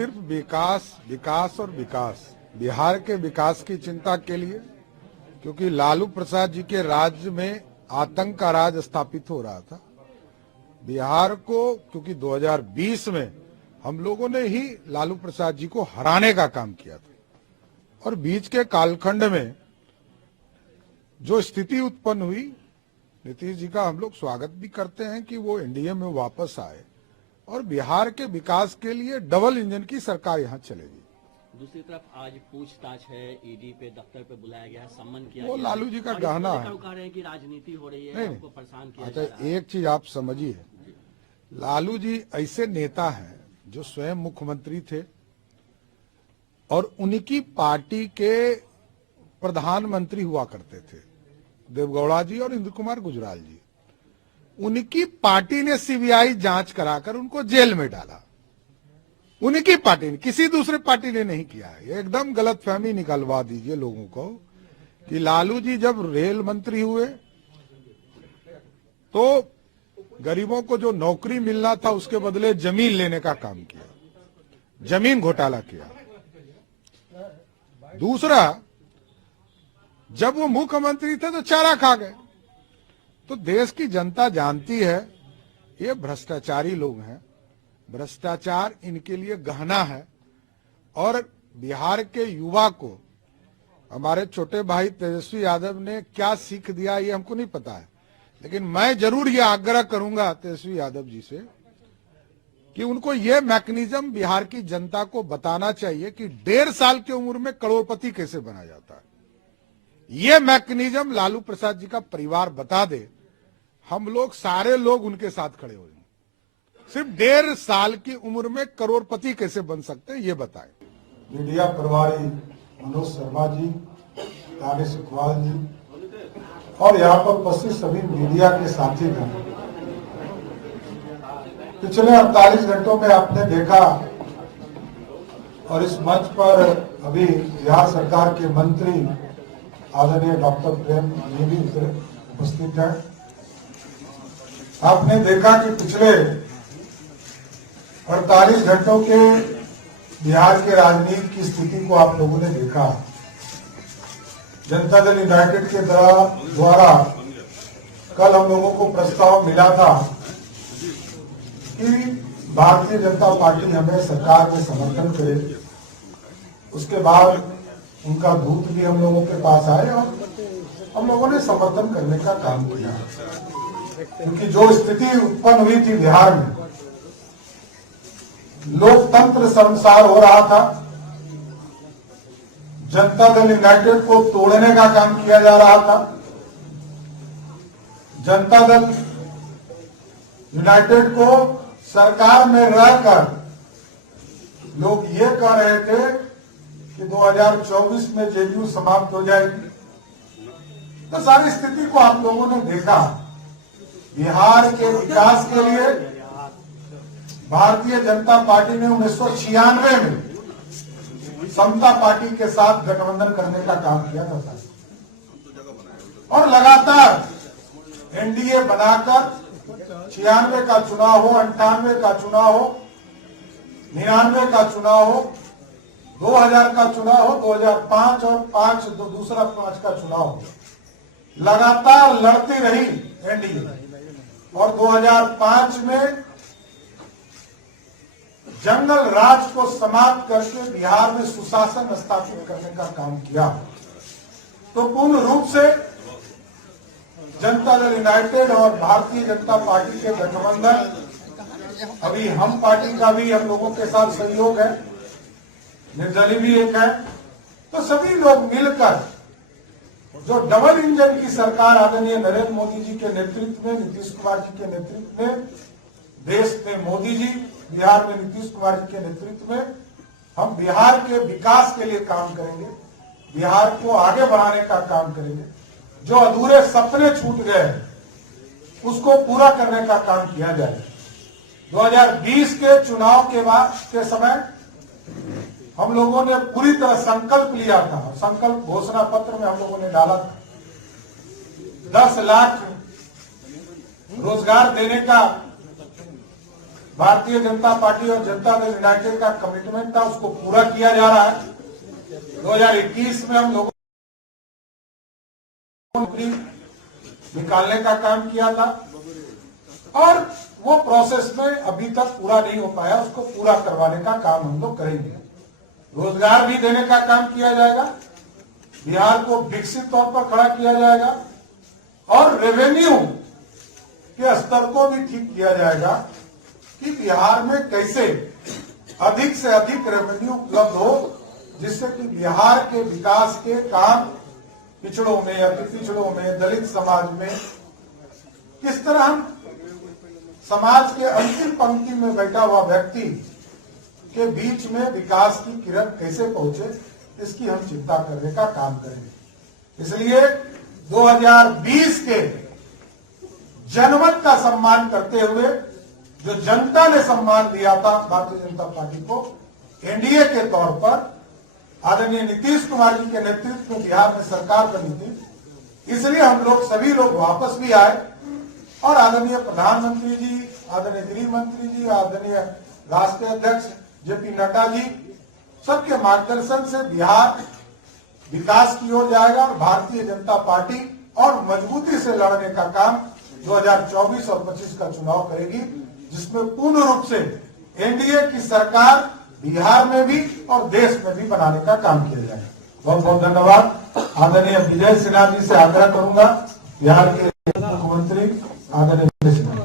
सिर्फ विकास विकास और विकास, बिहार के विकास की चिंता के लिए, क्योंकि लालू प्रसाद जी के राज्य में आतंक का राज स्थापित हो रहा था। बिहार को क्योंकि 2020 में हम लोगों ने ही लालू प्रसाद जी को हराने का काम किया था, और बीच के कालखंड में जो स्थिति उत्पन्न हुई, नीतीश जी का हम लोग स्वागत भी करते हैं कि वो एनडीए में वापस आए और बिहार के विकास के लिए डबल इंजन की सरकार यहाँ चलेगी। दूसरी तरफ आज पूछताछ है, ईडी पे दफ्तर पे बुलाया गया है, सम्मन किया वो गया, लालू जी का गहना है। कह रहे हैं कि राजनीति हो रही है, नहीं, आपको परेशान किया अच्छा, जा रहा है। एक चीज आप समझिए, लालू जी ऐसे नेता हैं जो स्वयं मुख्यमंत्री थे और उनकी पार्टी के प्रधानमंत्री हुआ करते थे, देवगौड़ा जी और इंद्र कुमार गुजराल जी। उनकी पार्टी ने सीबीआई जांच कराकर उनको जेल में डाला। उनकी पार्टी ने, किसी दूसरे पार्टी ने नहीं किया है। एकदम गलतफहमी निकलवा दीजिए लोगों को कि लालू जी जब रेल मंत्री हुए तो गरीबों को जो नौकरी मिलना था उसके बदले जमीन लेने का काम किया, जमीन घोटाला किया। दूसरा, जब वो मुख्यमंत्री थे तो चारा खा गए। तो देश की जनता जानती है ये भ्रष्टाचारी लोग हैं, भ्रष्टाचार इनके लिए गहना है। और बिहार के युवा को हमारे छोटे भाई तेजस्वी यादव ने क्या सीख दिया ये हमको नहीं पता है, लेकिन मैं जरूर ये आग्रह करूंगा तेजस्वी यादव जी से कि उनको ये मैकेनिज्म बिहार की जनता को बताना चाहिए कि 1.5 साल की उम्र में करोड़पति कैसे बना जाता है। ये मैकेनिज्म लालू प्रसाद जी का परिवार बता दे, हम लोग सारे लोग उनके साथ खड़े हो जाएंगे। सिर्फ 1.5 साल की उम्र में करोड़पति कैसे बन सकते हैं ये बताएं। मीडिया प्रभारी मनोज शर्मा जी, राजेश इकबाल जी और यहाँ पर उपस्थित सभी मीडिया के साथीगण, पिछले 48 घंटों में आपने देखा और इस मंच पर अभी बिहार सरकार के मंत्री आदरणीय डॉक्टर प्रेम जी भी उपस्थित हैं। आपने देखा कि पिछले 48 घंटों के बिहार के राजनीति की स्थिति को आप लोगों ने देखा। जनता दल यूनाइटेड के द्वारा कल हम लोगों को प्रस्ताव मिला था कि भारतीय जनता पार्टी हमें सरकार में समर्थन करे। उसके बाद उनका दूत भी हम लोगों के पास आए और हम लोगों ने समर्थन करने का काम किया, क्योंकि जो स्थिति उत्पन्न हुई थी बिहार में, लोकतंत्र शर्मसार हो रहा था। जनता दल यूनाइटेड को तोड़ने का काम किया जा रहा था। जनता दल यूनाइटेड को सरकार में रहकर लोग ये कह रहे थे कि 2024 में जेडीयू समाप्त हो जाएगी। तो सारी स्थिति को आप लोगों ने देखा। बिहार के विकास के लिए भारतीय जनता पार्टी ने 1996 में समता पार्टी के साथ गठबंधन करने का काम किया था और लगातार एनडीए बनाकर 96 का चुनाव हो, 98 का चुनाव हो, 99 का चुनाव हो, 2000 का चुनाव हो, 2005 और दूसरा 5 का चुनाव हो, लगातार लड़ती रही एनडीए। और 2005 में जंगल राज को समाप्त करके बिहार में सुशासन स्थापित करने का काम किया। तो पूर्ण रूप से जनता दल यूनाइटेड और भारतीय जनता पार्टी के गठबंधन, अभी हम पार्टी का भी हम लोगों के साथ सहयोग है, निर्दलीय भी एक है। तो सभी लोग मिलकर जो डबल इंजन की सरकार आदरणीय नरेंद्र मोदी जी के नेतृत्व में, नीतीश कुमार जी के नेतृत्व में, देश में मोदी जी, बिहार में नीतीश कुमार जी के नेतृत्व में हम बिहार के विकास के लिए काम करेंगे, बिहार को आगे बढ़ाने का काम करेंगे। जो अधूरे सपने छूट गए उसको पूरा करने का काम किया जाए। 2020 के चुनाव के बाद के समय हम लोगों ने पूरी तरह संकल्प लिया था। संकल्प घोषणा पत्र में हम लोगों ने डाला था 10 लाख रोजगार देने का भारतीय जनता पार्टी और जनता दल यूनाइटेड का कमिटमेंट था उसको पूरा किया जा रहा है। 2021 में हम लोगों नौकरी निकालने का काम किया था और वो प्रोसेस में अभी तक पूरा नहीं हो पाया, उसको पूरा करवाने का काम हम लोग करेंगे। रोजगार भी देने का काम किया जाएगा, बिहार को विकसित तौर पर खड़ा किया जाएगा और रेवेन्यू के स्तर को भी ठीक किया जाएगा कि बिहार में कैसे अधिक से अधिक रेवेन्यू उपलब्ध हो, जिससे कि बिहार के विकास के काम पिछड़ों में, अति पिछड़ों में, दलित समाज में किस तरह हम समाज के अंतिम पंक्ति में बैठा हुआ व्यक्ति के बीच में विकास की किरण कैसे पहुंचे, इसकी हम चिंता करने का काम करेंगे। इसलिए 2020 के जनमत का सम्मान करते हुए जो जनता ने सम्मान दिया था भारतीय जनता पार्टी को एनडीए के तौर पर, आदरणीय नीतीश कुमार जी के नेतृत्व में बिहार में सरकार बनी थी, इसलिए हम लोग सभी लोग वापस भी आए और आदरणीय प्रधानमंत्री जी, आदरणीय गृह मंत्री जी, आदरणीय राष्ट्रीय अध्यक्ष जेपी नड्डा जी सबके मार्गदर्शन से बिहार विकास की ओर जाएगा और भारतीय जनता पार्टी और मजबूती से लड़ने का काम 2024 और 25 का चुनाव करेगी, जिसमें पूर्ण रूप से एनडीए की सरकार बिहार में भी और देश में भी बनाने का काम किया जाएगा। बहुत बहुत धन्यवाद। आदरणीय विजय सिन्हा जी से आग्रह करूंगा, बिहार के मुख्यमंत्री आदरणीय विजय सिन्हा।